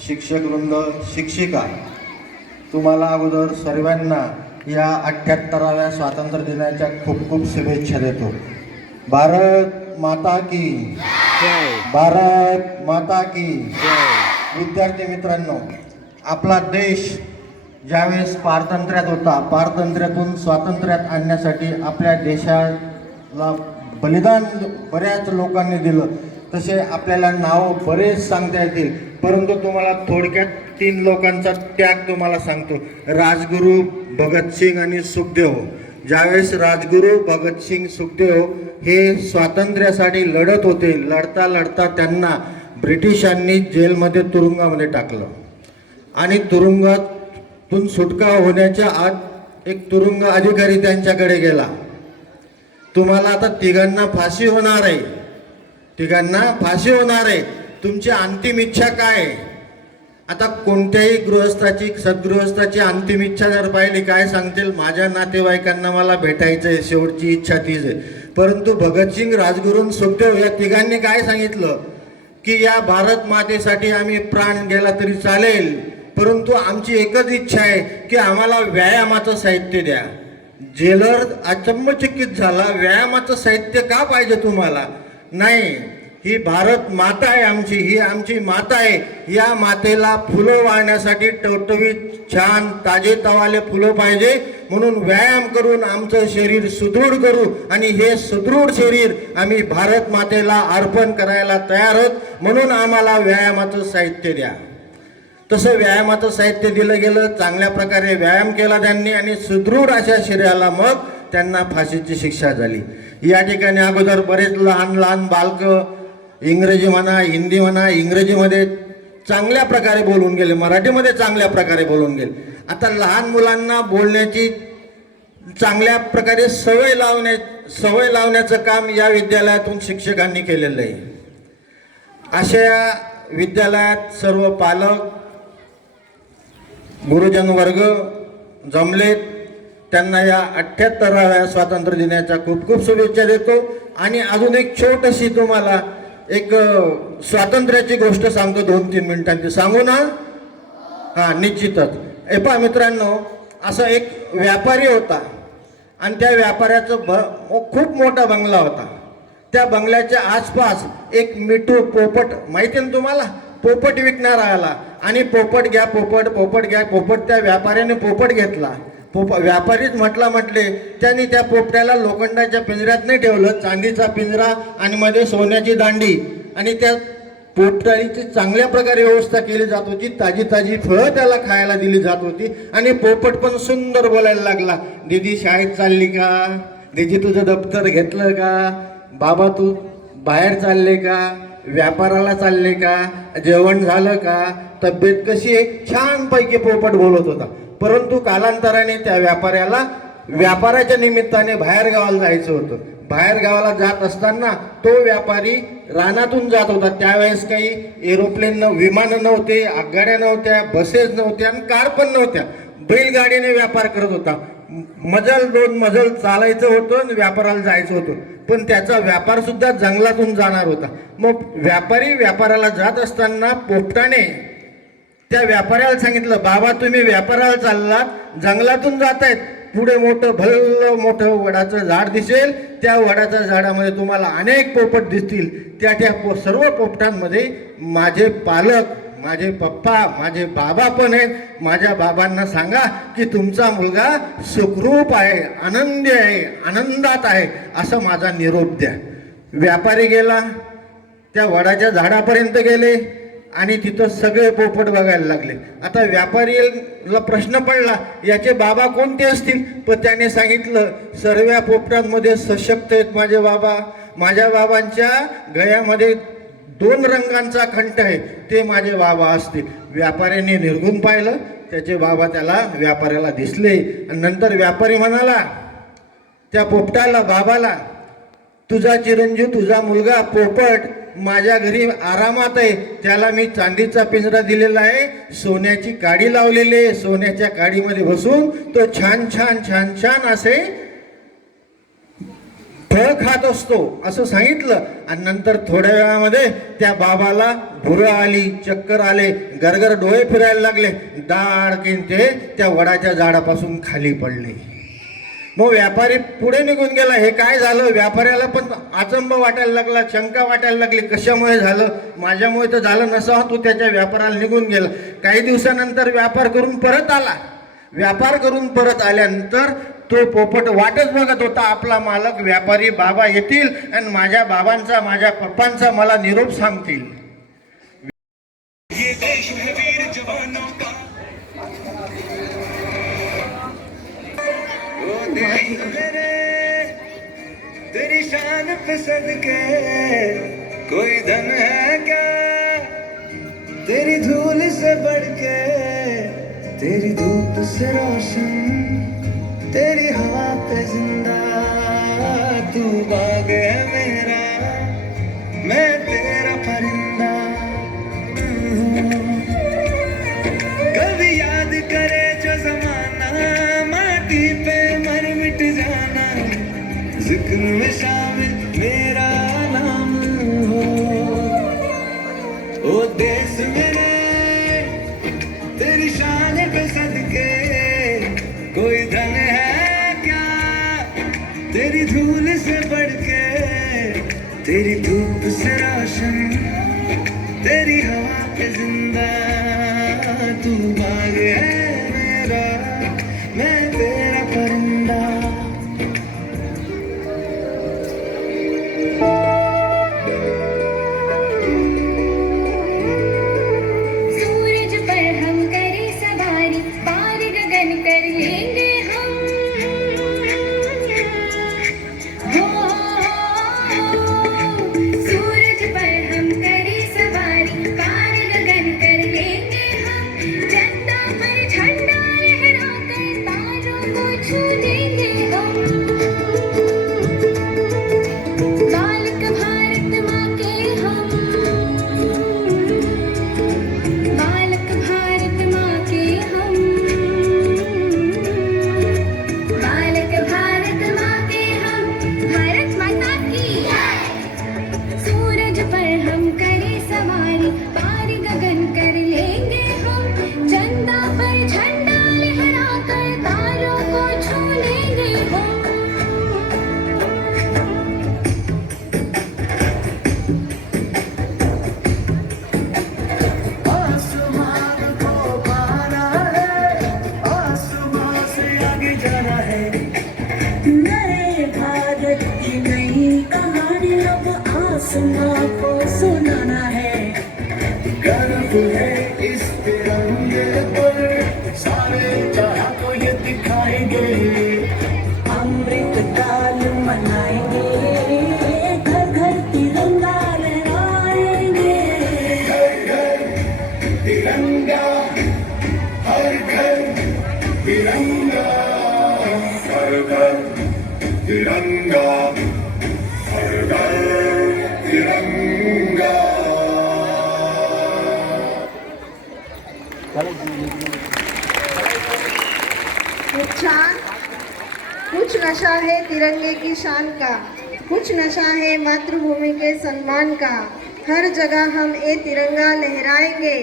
शिक्षकवृंद, शिक्षिका, तुम्हाला अगोदर सर्वांना या 78व्या स्वातंत्र्य दिनाच्या खूप खूप शुभेच्छा देतो. भारत माता की जय. भारत माता की जय. विद्यार्थी मित्रांनो, आपला देश ज्यावेळेस पारतंत्र्यात होता, पारतंत्र्यातून स्वातंत्र्यात आणण्यासाठी आपल्या देशाला बलिदान बऱ्याच लोकांनी दिलं. तसे आपल्याला नाव बरेच सांगता येतील, परंतु तुम्हाला थोडक्यात 3 लोकांचा त्याग तुम्हाला सांगतो. राजगुरू भगतसिंग आणि सुखदेव. ज्यावेळेस राजगुरू भगतसिंग सुखदेव हे स्वातंत्र्यासाठी लढत होते, लढता लढता त्यांना ब्रिटिशांनी जेलमध्ये, तुरुंगामध्ये टाकलं आणि तुरुंगातून सुटका होण्याच्या आत एक तुरुंग अधिकारी त्यांच्याकडे गेला. तुम्हाला आता तिघांना फाशी होणार आहे, तिघांना फाशी होणार आहे, तुमची अंतिम इच्छा काय आहे? आता कोणत्याही गृहस्थाची, सद्गृहस्थाची अंतिम इच्छा जर पाहिली, काय सांगतील, माझ्या नातेवाईकांना मला भेटायचं आहे, शेवटची इच्छा तीच आहे. परंतु भगतसिंग, राजगुरू, सुखदेव या तिघांनी काय सांगितलं की या भारत मातेसाठी आम्ही प्राण गेला तरी चालेल, परंतु आमची एकच इच्छा आहे की आम्हाला व्यायामाचं साहित्य द्या. जेलर अचंबचकित झाला, व्यायामाचं साहित्य का पाहिजे तुम्हाला? नाही, ही भारत माता आहे आमची, ही आमची माता आहे. या मातेला फुलं वाहण्यासाठी टवटवीत छान ताजे तवाले फुलं पाहिजे, म्हणून व्यायाम करून आमचं शरीर सुदृढ करू आणि हे सुदृढ शरीर आम्ही भारत मातेला अर्पण करायला तयार आहोत, म्हणून आम्हाला व्यायामाचं साहित्य द्या. तसं व्यायामाचं साहित्य दिलं गेलं, चांगल्या प्रकारे व्यायाम केला त्यांनी आणि सुदृढ अशा शरीराला मग त्यांना फाशीची शिक्षा झाली. या ठिकाणी अगोदर बरेच लहान लहान बालकं इंग्रजी म्हणा, हिंदी म्हणा, इंग्रजीमध्ये चांगल्या प्रकारे बोलून गेले, मराठीमध्ये चांगल्या प्रकारे बोलून गेले. आता लहान मुलांना बोलण्याची चांगल्या प्रकारे सवय लावण्याचं काम या विद्यालयातून शिक्षकांनी केलेलं आहे. अशा विद्यालयात सर्व पालक, गुरुजन वर्ग जमलेत, त्यांना या 78व्या स्वातंत्र्य दिनाच्या खूप खूप शुभेच्छा देतो. आणि अजून एक छोटीशी तुम्हाला एक स्वातंत्र्याची गोष्ट सांगतो, 2-3 मिनिटांची सांगू ना? हां, निश्चितच. पहा मित्रांनो, असं एक व्यापारी होता आणि त्या व्यापाऱ्याचं खूप मोठा बंगला होता. त्या बंगल्याच्या आसपास एक मिठू पोपट, माहिती ना तुम्हाला, पोपट विकणारा आला आणि पोपट घ्या, पोपट, पोपट घ्या, पोपट. त्या व्यापाऱ्याने पोपट घेतला. व्यापारीच म्हटले, त्यांनी त्या पोपट्याला लोखंडाच्या पिंजऱ्यात नाही ठेवलं, चांदीचा पिंजरा आणि मध्ये सोन्याची दांडी, आणि त्या पोपटाची चांगल्या प्रकारे व्यवस्था केली जात होती. ताजी ताजी फळं त्याला खायला दिली जात होती आणि पोपट पण सुंदर बोलायला लागला. दीदी शाळेत चालली का? दीदी तुझं दप्तर घेतलं का? बाबा तू बाहेर चालले का? व्यापाराला चालले का? जेवण झालं का? तब्येत कशी आहे? छानपैकी पोपट बोलत होता. परंतु कालांतराने त्या व्यापाऱ्याला व्यापाराच्या निमित्ताने बाहेर गावाला जायचं होतं. बाहेर गावाला जात असताना तो व्यापारी रानातून जात होता. त्यावेळेस काही एरोप्लेन, विमानं नव्हते, आगगाड्या नव्हत्या, बसेस नव्हत्या आणि कार पण नव्हत्या. बैलगाडीने व्यापार करत होता. मजल 2 मजल चालायचं होतं आणि व्यापाराला जायचं होतं, पण त्याचा व्यापार सुद्धा जंगलातून जाणार होता. मग व्यापारी व्यापाराला जात असताना पोपटाने त्या व्यापाऱ्याला सांगितलं, बाबा तुम्ही व्यापाराला चाललात, जंगलातून जातायत, पुढे भलं मोठं वडाचं झाड दिसेल, त्या वडाच्या झाडामध्ये तुम्हाला अनेक पोपट दिसतील. त्या सर्व पोपटांमध्ये माझे पालक, माझे पप्पा, माझे बाबा पण आहेत. माझ्या बाबांना सांगा की तुमचा मुलगा सुखरूप आहे, आनंदी आहे, आनंदात आहे, असं माझा निरोप द्या. व्यापारी गेला, त्या वडाच्या झाडापर्यंत गेले आणि तिथं सगळे पोपट बघायला लागले. आता व्यापारीला प्रश्न पडला, याचे बाबा कोणते असतील? पण त्याने सांगितलं, सर्व पोपटांमध्ये सशक्त आहेत माझे बाबा. माझ्या बाबांच्या गळ्यामध्ये 2 रंगांचा खंट आहे, ते माझे बाबा असतील. व्यापाऱ्याने निर्गुण पाहिलं, त्याचे बाबा त्याला व्यापाऱ्याला दिसले. आणि नंतर व्यापारी म्हणाला त्या पोपटाला, बाबाला, तुझा चिरंजीव तुझा मुलगा पोपट माझ्या घरी आरामात आहे. त्याला मी चांदीचा पिंजरा दिलेला आहे, सोन्याची काडी लावलेली आहे. सोन्याच्या काडीमध्ये बसून तो छान छान छान छान असे फळ खात असतो असं सांगितलं. आणि नंतर थोड्या वेळामध्ये त्या बाबाला भुरळ आली, चक्कर आले, गरगर डोळे फिरायला लागले. दाडकीन ते त्या वडाच्या झाडापासून खाली पडले. मग व्यापारी पुढे निघून गेला. हे काय झालं? व्यापाऱ्याला पण अचंब वाटायला लागला, शंका वाटायला लागली, कशामुळे झालं? माझ्यामुळे तर झालं नसावं. तो त्याच्या व्यापाराला निघून गेला. काही दिवसानंतर व्यापार करून परत आला. व्यापार करून परत आल्यानंतर तो पोपट वाटच बघत होता, आपला मालक व्यापारी बाबा येतील आणि माझ्या बाबांचा माझ्या पप्पांचा मला निरोप सांगतील. तेरी शान पे सदके कोई धन है क्या, तेरी धूल से बढ़ के, तेरी धूप से रोशन, तेरी हवा पे जिंदा, तू बाग है मेरा, मैं तेरा परिंदा. कभी याद करे जो जमाना, माटी पे मर मिट जाना, जिक्र में शामिल मेरा नाम हो. ओ देश मेरे तेरी शान पे सदके कोई धन है क्या, तेरी धूल से बढ़ के, तेरी धूप से रोशन, तेरी हवा पे जिंदा, तू बाग है मेरा, मैं तेरा परिंदा. सूरज पर हम करें सवारी, पार गगन कर लेंगे हम. हो सूरज पर हम करें सवारी, पार गगन कर लेंगे हम. चंदा पर झंडा लहरा कर तारों को छू लेंगे हम. बालक भारत माँ के हम, बालक भारत माँ के हम, बालक भारत माँ के हम, भारत माता की सूरज पर हम करें सवारी, पार गगन कर लेंगे हम. चंदा पर झंडा लहरा कर तारों को छू लेंगे हम. आसमान को पाना है, आसमान से आगे जाना है. नए भारत की नई कहानी अब आसमां को सुनाना है. गर्व है इस तिरंगे पर, सारे जहां को ये दिखाएंगे. अमृत काल मनाएंगे, घर घर तिरंगा लहराएंगे. घर घर तिरंगा, हर घर तिरंगा, हर घर तिरंगा, हर घर तिरंगा. खूप छान. कुछ नशा है तिरंगे की शान का, कुछ नशा है मातृभूमि के सम्मान का. हर जगह हम ये तिरंगा लहराएंगे,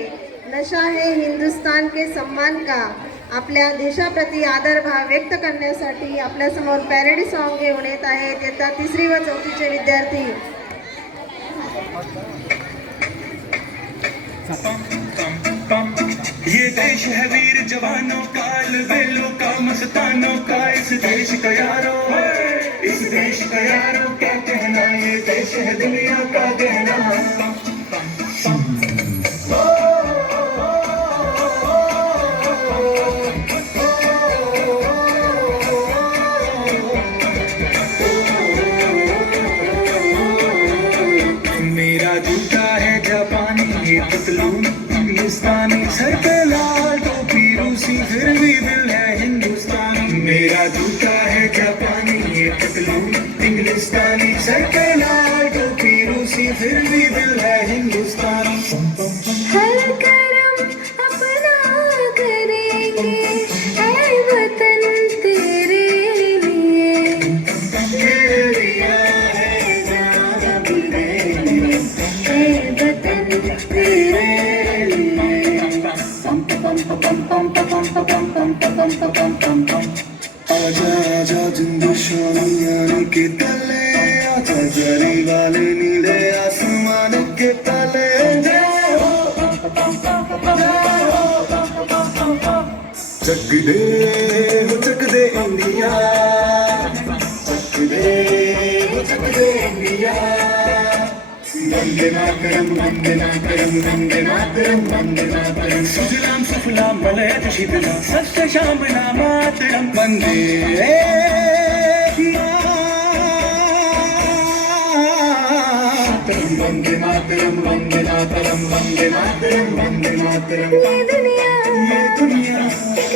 नशा है हिंदुस्तान के सम्मान का. आपल्या देशाप्रती आदरभाव व्यक्त करण्यासाठी आपल्यासमोर पॅरेडी सॉन्ग घेऊन येत आहेत इयत्ता 3री व 4थीचे विद्यार्थी. ये देश है वीर जवानों का, अलबेलों का, मस्तानों का, इस देश का यारों, इस देश का यारों क्या कहना, ये देश है दुनिया का गहना. मेरा जूता है जापानी, ये पतलून हिंदुस्तानी, सर पे लाल टोपी रूसी, फिर भी दिल है हिंदुस्तानी. मेरा जूता है जापानी, ये पतलून इंग्लिस्तानी, सर पे चक दे हो चक दे इंडिया, चक दे हो चक दे इंडिया। वंदे मातरम वंदे मातरम वंदे मातरम वंदे मातरम। सुजलाम सुफलाम मलयज शीतलाम सस्य श्यामलाम मातरम वंदे मातरम वंदे मातरम वंदे मातरम वंदे मातरम वंदे मातरम। ये दुनिया एक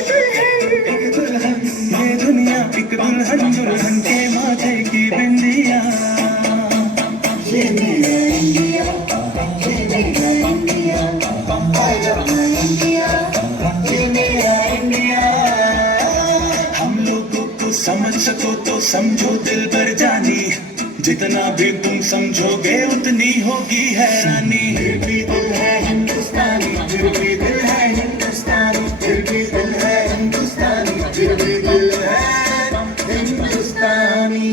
दुल्हन, ये दुनिया एक दुल्हन, दुल्हन के माथे की बिंदिया। ये मेरा इंडिया, ये मेरा India, I love my India, ये मेरा इंडिया। हम लोगों को समझ सको तो समझो दिल भर जानी, जितना भी तुम समझोगे उतनी होगी हैरानी। फिर भी दिल है हिंदुस्तानी, फिर भी दिल है हिंदुस्तानी, फिर भी दिल है हिंदुस्तानी, फिर भी दिल है हिंदुस्तानी।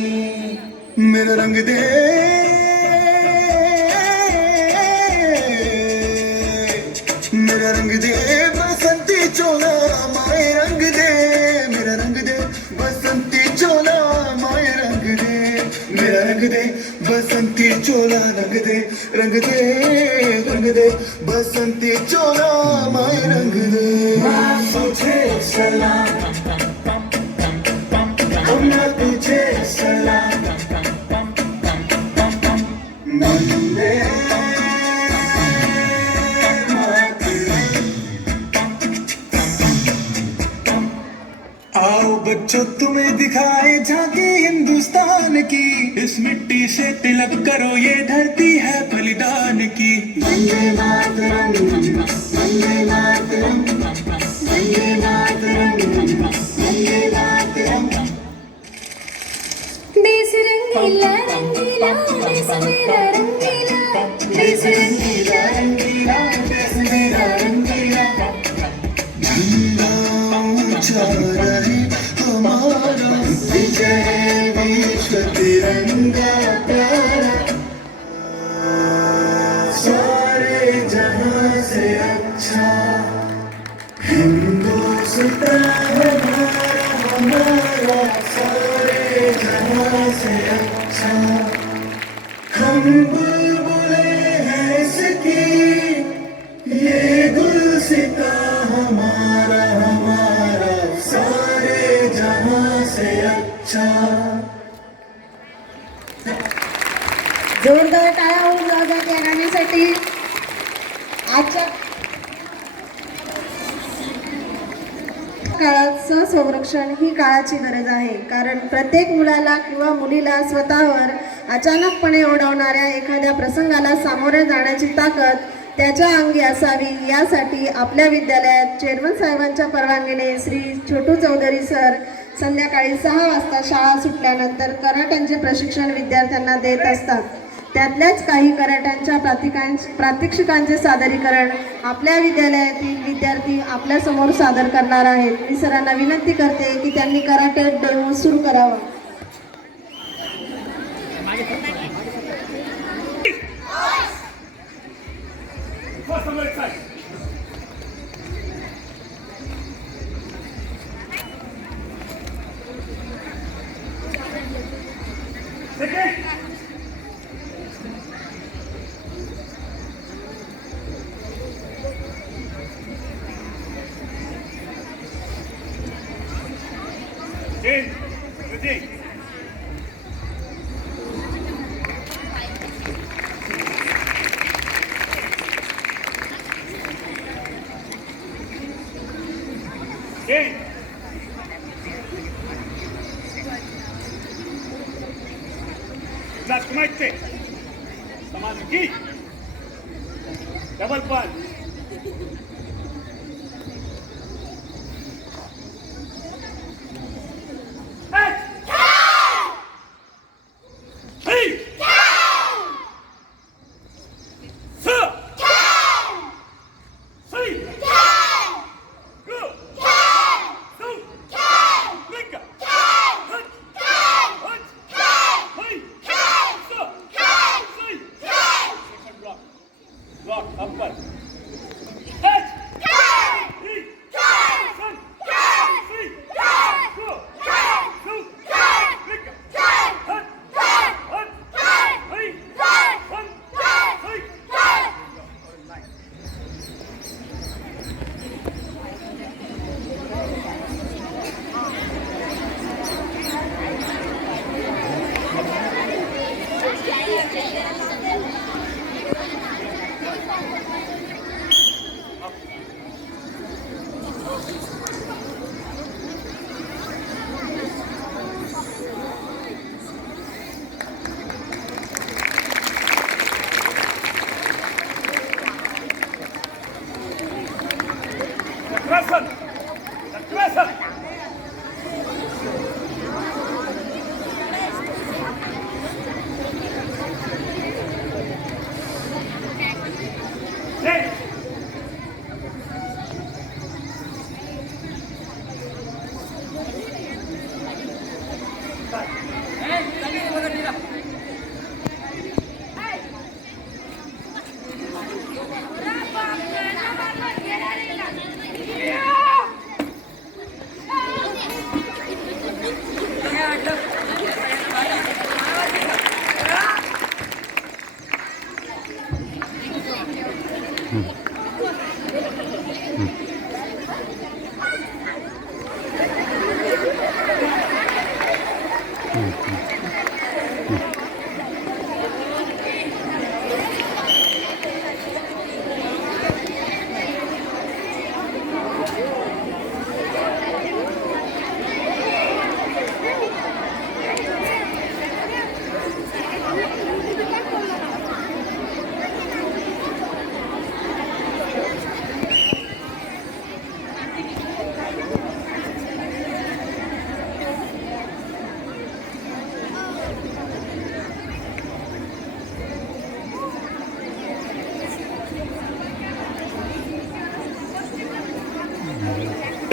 मेरा रंग दे मेरा रंग दे बसंती चोला माए रंग दे, मेरा रंग दे बसंती चोला माए रंग दे, मेरा रंग दे बसंती चोला रंग दे, रंग दे रंग दे बसंती चोला माए रंग दे। तुझे सलाम, तुझे सलाम, वंदे आओ बच्चों तुम्हें दिखाए झांकी हिंदुस्तान की, इस मिट्टी से तिलक करो ये धरती है बलिदान की। वंदे मातरम वंदे मातरम वंदे मातरम वंदे मातरम। देश रंगीला रंगीला देश मेरा रंगीला, देश रंगीला रंगीला देश मेरा रंगीला। झंडा ऊंचा रहे हमारा, विजय विश्व तिरंगा प्यारा। सारे जहां से अच्छा हिंदुस्तान हमारा, हमारा सारे जहां से अच्छा। हम बुलबुले हैं इसकी, ये गुलसिता हमारा, हमारा सारे जहां से अच्छा। जोरदार टाळ्या होऊन जातात या गाण्यासाठी। आजच्या काळात संरक्षण ही काळाची गरज आहे, कारण प्रत्येक मुलाला किंवा मुलीला स्वतःवर अचानकपणे ओढवणाऱ्या एखाद्या प्रसंगाला सामोरे जाण्याची ताकद त्याच्या अंगी असावी, यासाठी आपल्या विद्यालयात चेअरमन साहेबांच्या परवानगीने श्री छोटू चौधरी सर संध्याकाळी 6 वाजता शाळा सुटल्यानंतर कराट्यांचे प्रशिक्षण विद्यार्थ्यांना देत असतात। त्यातल्याच काही कराट्यांच्या प्रात्यक्षिकांचे सादरीकरण आपल्या विद्यालयातील विद्यार्थी आपल्यासमोर सादर करणार आहेत। मी सरांना विनंती करते की त्यांनी कराटे डेमो सुरू करावा। First on the right side. Second. In. Ready. In. Last connected. Samadhi key. Double punch. Block, upper. Crescent! The crescent! Next!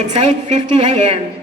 It's 8:50 a.m.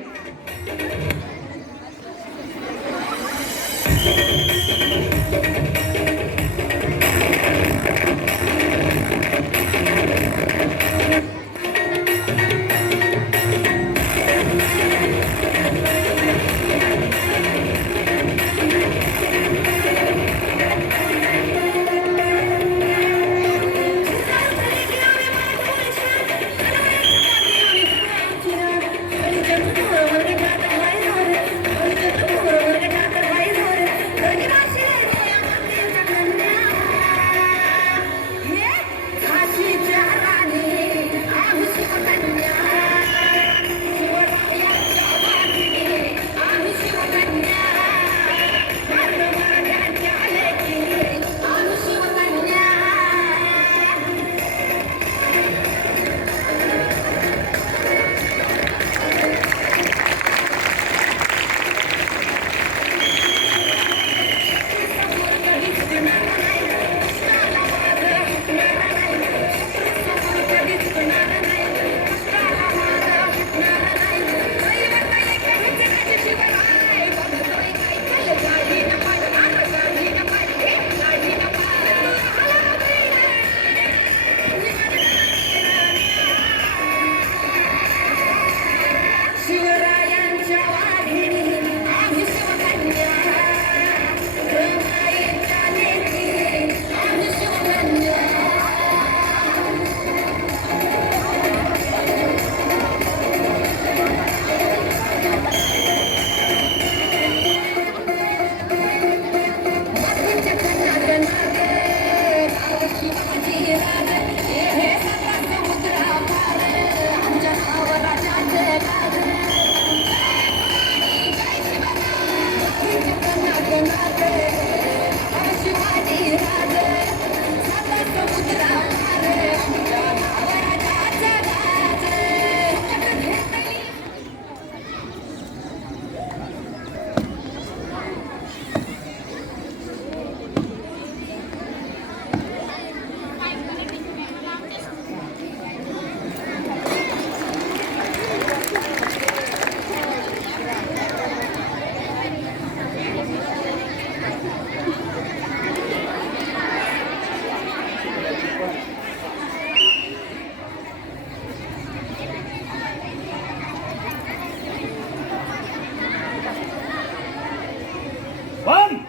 One,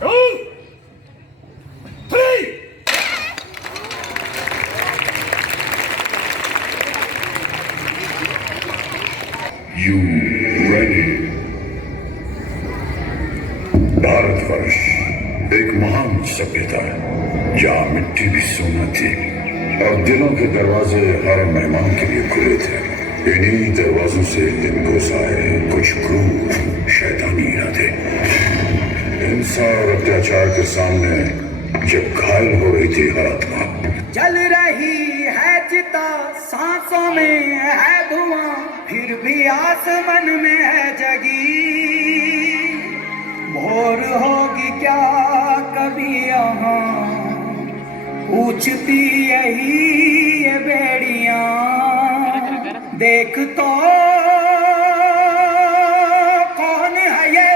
two, three! You ready? Bharatvarsh एक महान सभ्यता है जहाँ मिट्टी भी सोना थी और दिलों के दरवाजे हर मेहमान के लिए खुले थे। इन्हीं दरवाजों से दिन को आए कुछ क्रूर शैतानी इरादे। हिंसा और अत्याचार के सामने जब घायल हो रही थी हर आत्मा, जल रही है चिता सांसों में है धुआं, फिर भी आसमान में है जगी। भोर होगी क्या कभी यहाँ, पूछती यही ये बेड़ियां। देख तो कौन है ये,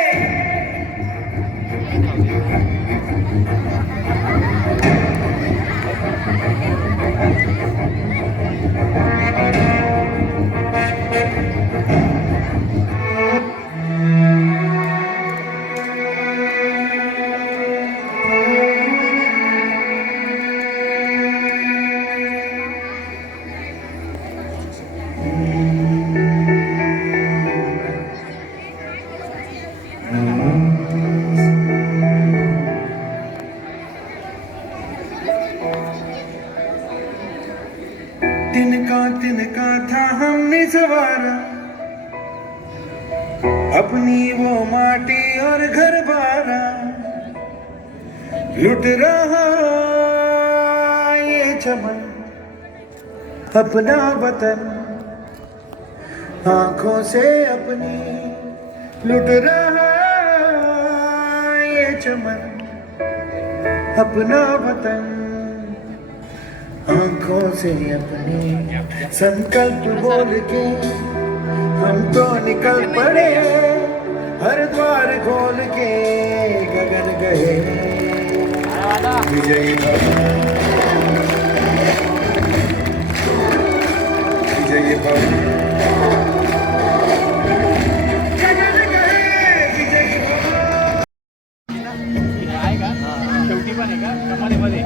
तिनका था हमने सवारा, अपनी वो माटी और घर बारा। लुट रहा ये चमन अपना वतन, आंखों से अपनी लुट रहा ये चमन अपना वतन, आंखों से अपनी संकल्प बोल के हम तो निकल पड़े, हर द्वार खोल के गगन गए। विजयी भव, विजयी भव, गगन गए, विजयी भव। शेवटी पण आहे का कमालीमध्ये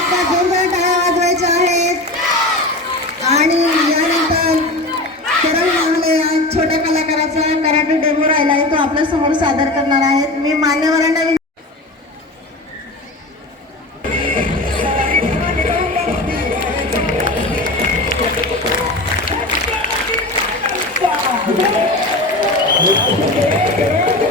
एकदा जोरदार टाळ्या वाजवायच्या आहेत. आणि यानंतर किरण महाले या छोट्या कलाकाराचा कराटे डेमो राहिला आहे, तो आपल्या समोर सादर करणार आहेत. मी मान्यवरांना Yeah.